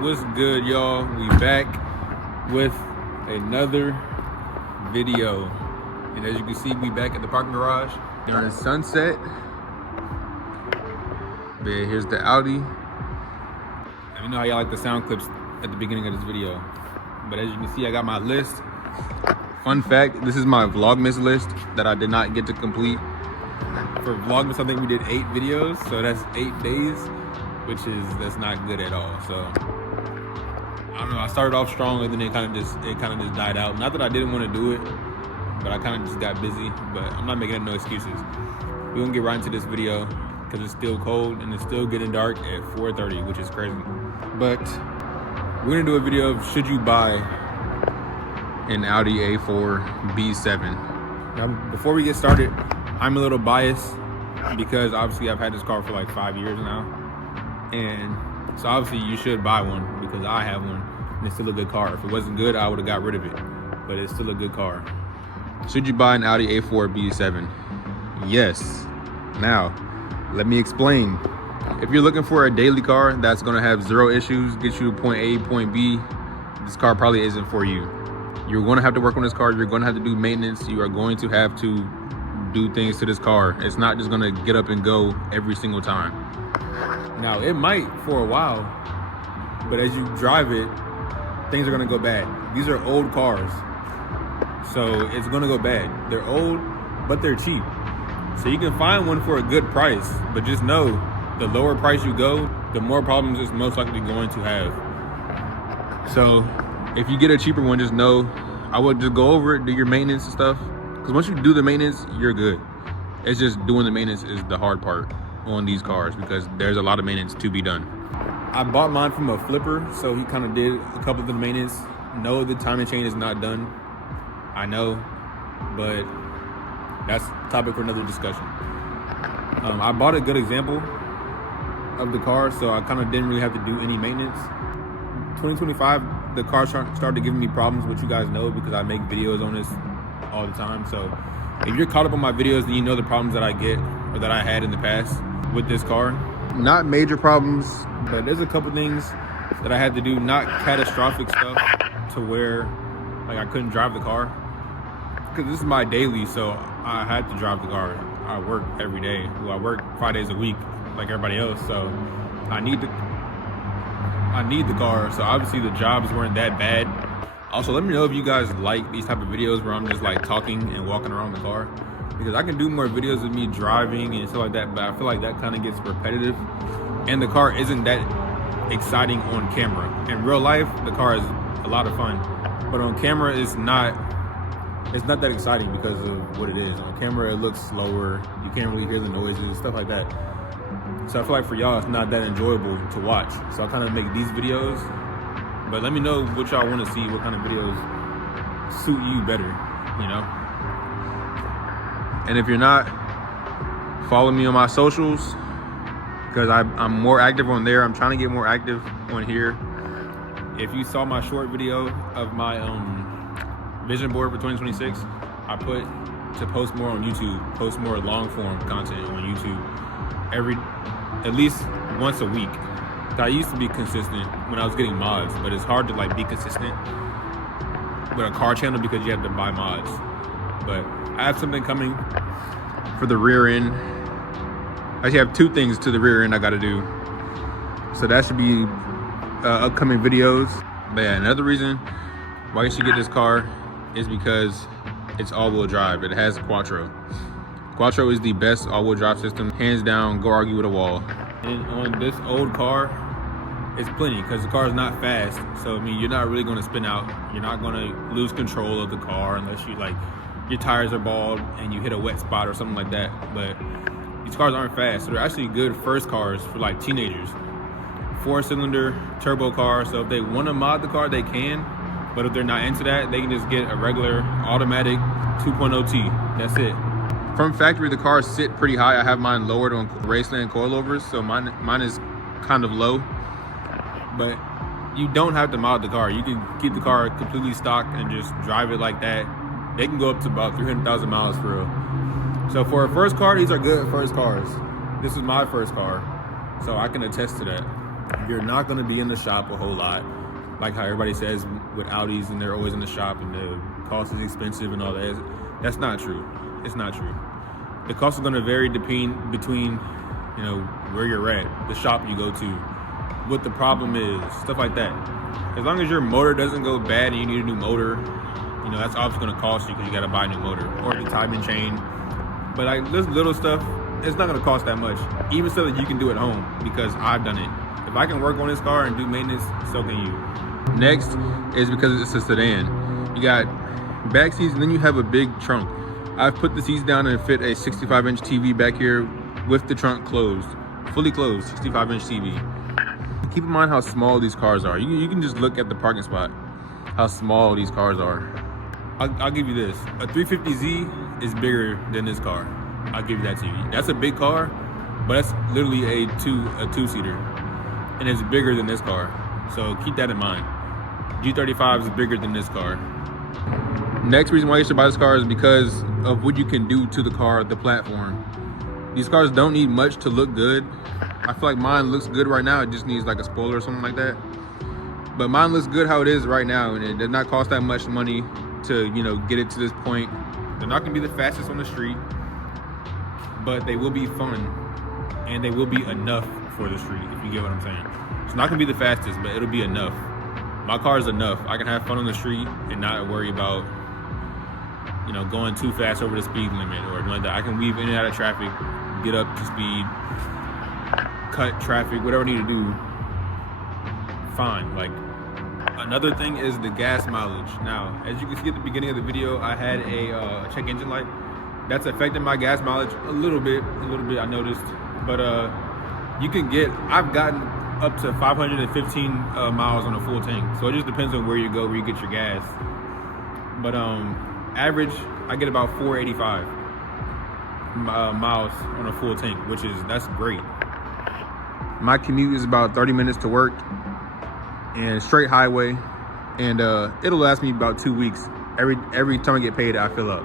What's good, y'all? We back with another video, and as you can see, we back at the parking garage during sunset. But yeah, here's the Audi. Let me know how y'all like the sound clips at the beginning of this video. But as you can see, I got my list. Fun fact, this is my Vlogmas list that I did not get to complete. For Vlogmas, I think we did 8 videos, so that's 8 days, that's not good at all. So I don't know, I started off strong and then it kind of just died out. Not that I didn't want to do it, but I kind of just got busy. But I'm not making no excuses. We're gonna get right into this video because it's still cold and it's still getting dark at 4:30, which is crazy. But we're gonna do a video of should you buy an Audi A4 B7. Now, before we get started, I'm a little biased because obviously I've had this car for like 5 years now. And so obviously you should buy one because I have one and it's still a good car. If it wasn't good, I would have got rid of it, but it's still a good car. Should you buy an Audi A4 B7? Yes. Now, let me explain. If you're looking for a daily car that's gonna have 0 issues, get you to point A, point B, this car probably isn't for you. You're gonna have to work on this car. You're gonna have to do maintenance. You are going to have to do things to this car. It's not just gonna get up and go every single time. Now, it might for a while, but as you drive it, things are gonna go bad. These are old cars, so it's gonna go bad. They're old, but they're cheap. So you can find one for a good price, but just know the lower price you go, the more problems it's most likely going to have. So if you get a cheaper one, just know I would just go over it, do your maintenance and stuff. Because once you do the maintenance, you're good. It's just doing the maintenance is the hard part on these cars because there's a lot of maintenance to be done. I bought mine from a flipper, so he kind of did a couple of the maintenance. No, the timing chain is not done. I know, but that's a topic for another discussion. I bought a good example of the car, so I kind of didn't really have to do any maintenance. 2025, the car started giving me problems, which you guys know because I make videos on this all the time. So if you're caught up on my videos, then you know the problems that I get or that I had in the past with this car. Not major problems, but there's a couple things that I had to do, not catastrophic stuff to where like I couldn't drive the car. Because this is my daily, so I had to drive the car. I work every day. Well, I work 5 days a week like everybody else, so I need the car. So obviously the jobs weren't that bad. Also, let me know if you guys like these type of videos where I'm just like talking and walking around the car, because I can do more videos of me driving and stuff like that, but I feel like that kind of gets repetitive and the car isn't that exciting on camera. In real life, the car is a lot of fun, but on camera it's not that exciting because of what it is. On camera, it looks slower. You can't really hear the noises, stuff like that. So I feel like for y'all, it's not that enjoyable to watch. So I kind of make these videos, but let me know what y'all want to see, what kind of videos suit you better, you know? And if you're not, follow me on my socials, because I'm more active on there. I'm trying to get more active on here. If you saw my short video of my vision board for 2026, I put to post more on YouTube, post more long form content on YouTube at least once a week. I used to be consistent when I was getting mods, but it's hard to like be consistent with a car channel because you have to buy mods. But I have something coming for the rear end. I actually have 2 things to the rear end I gotta do. So that should be upcoming videos. But yeah, another reason why you should get this car is because it's all-wheel drive. It has Quattro. Quattro is the best all-wheel drive system, hands down. Go argue with a wall. And on this old car, it's plenty because the car is not fast. So I mean, you're not really going to spin out. You're not going to lose control of the car unless you like your tires are bald and you hit a wet spot or something like that. But these cars aren't fast, so they're actually good first cars for like teenagers. 4-cylinder turbo car. So if they want to mod the car, they can. But if they're not into that, they can just get a regular automatic 2.0T. That's it. From factory, the cars sit pretty high. I have mine lowered on Raceland coilovers, so mine is kind of low. But you don't have to mod the car. You can keep the car completely stock and just drive it like that. They can go up to about 300,000 miles for real. So for a first car, these are good first cars. This is my first car, so I can attest to that. You're not gonna be in the shop a whole lot, like how everybody says with Audis, and they're always in the shop and the cost is expensive and all that. That's not true. It's not true. The cost is gonna vary between you know, where you're at, the shop you go to, what the problem is, stuff like that. As long as your motor doesn't go bad and you need a new motor, you know, that's obviously gonna cost you because you gotta buy a new motor or the timing chain. But like this little stuff, it's not gonna cost that much, even so that you can do it at home, because I've done it. If I can work on this car and do maintenance, so can you. Next is because it's a sedan. You got back seats and then you have a big trunk. I've put the seats down and fit a 65-inch TV back here with the trunk closed, fully closed, 65-inch TV. Keep in mind how small these cars are. You can just look at the parking spot, how small these cars are. I'll give you this. A 350Z is bigger than this car. I'll give you that to you. That's a big car, but that's literally a two-seater. And it's bigger than this car. So keep that in mind. G35 is bigger than this car. Next reason why you should buy this car is because of what you can do to the car, the platform. These cars don't need much to look good. I feel like mine looks good right now. It just needs like a spoiler or something like that. But mine looks good how it is right now, and it does not cost that much money to, you know, get it to this point. They're not gonna be the fastest on the street, but they will be fun, and they will be enough for the street, if you get what I'm saying. It's not gonna be the fastest, but it'll be enough. My car is enough. I can have fun on the street and not worry about, you know, going too fast over the speed limit or anything like that. I can weave in and out of traffic, get up to speed, cut traffic, whatever I need to do, fine. Like, another thing is the gas mileage. Now, as you can see at the beginning of the video, I had a check engine light. That's affecting my gas mileage a little bit, I noticed. But you can get, I've gotten up to 515 miles on a full tank. So it just depends on where you go, where you get your gas. But average, I get about 485 miles on a full tank, that's great. My commute is about 30 minutes to work and straight highway, and it'll last me about 2 weeks. Every time I get paid, I fill up.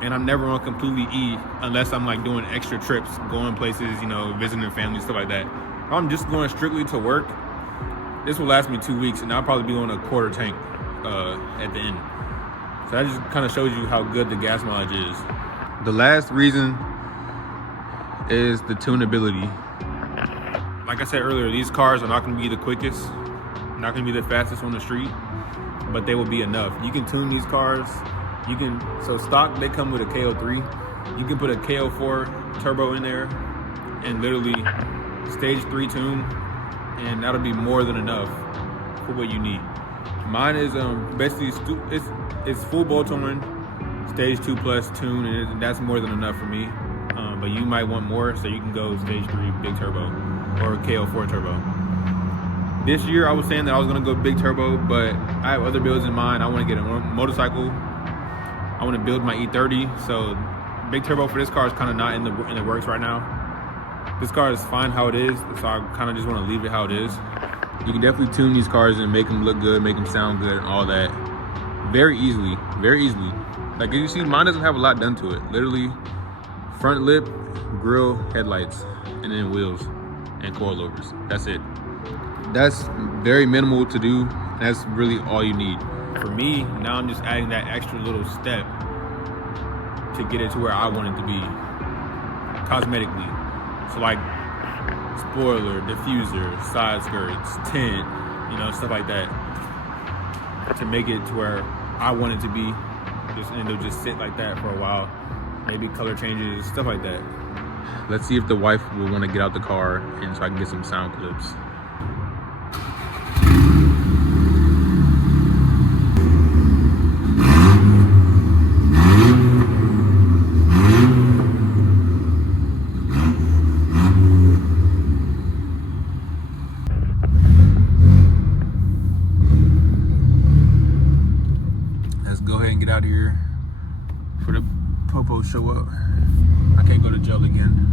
And I'm never on completely E unless I'm like doing extra trips, going places, you know, visiting family, stuff like that. If I'm just going strictly to work, this will last me 2 weeks, and I'll probably be on a quarter tank at the end. So that just kind of shows you how good the gas mileage is. The last reason is the tunability. Like I said earlier, these cars are not going to be the quickest, not going to be the fastest on the street, but they will be enough. You can tune these cars. So stock, they come with a KO3. You can put a KO4 turbo in there and literally stage 3 tune, and that'll be more than enough for what you need. Mine is basically it's full bolt on, stage 2 plus tune, and that's more than enough for me. But you might want more, so you can go stage 3 big turbo or KO4 turbo. This year I was saying that I was gonna go big turbo, but I have other builds in mind. I want to get a motorcycle. I want to build my E30, so big turbo for this car is kind of not in the works right now. This car is fine how it is, so I kind of just want to leave it how it is. You can definitely tune these cars and make them look good, make them sound good, and all that very easily, very easily. Like you see, mine doesn't have a lot done to it. Literally, front lip, grille, headlights, and then wheels and coilovers. That's it. That's very minimal to do. And that's really all you need. For me, now I'm just adding that extra little step to get it to where I want it to be cosmetically. So like spoiler, diffuser, side skirts, tint, you know, stuff like that, to make it to where I want it to be. And it'll just sit like that for a while. Maybe color changes, stuff like that. Let's see if the wife will want to get out the car and so I can get some sound clips. Let's go ahead and get out of here for the popo show up. I can't go to jail again.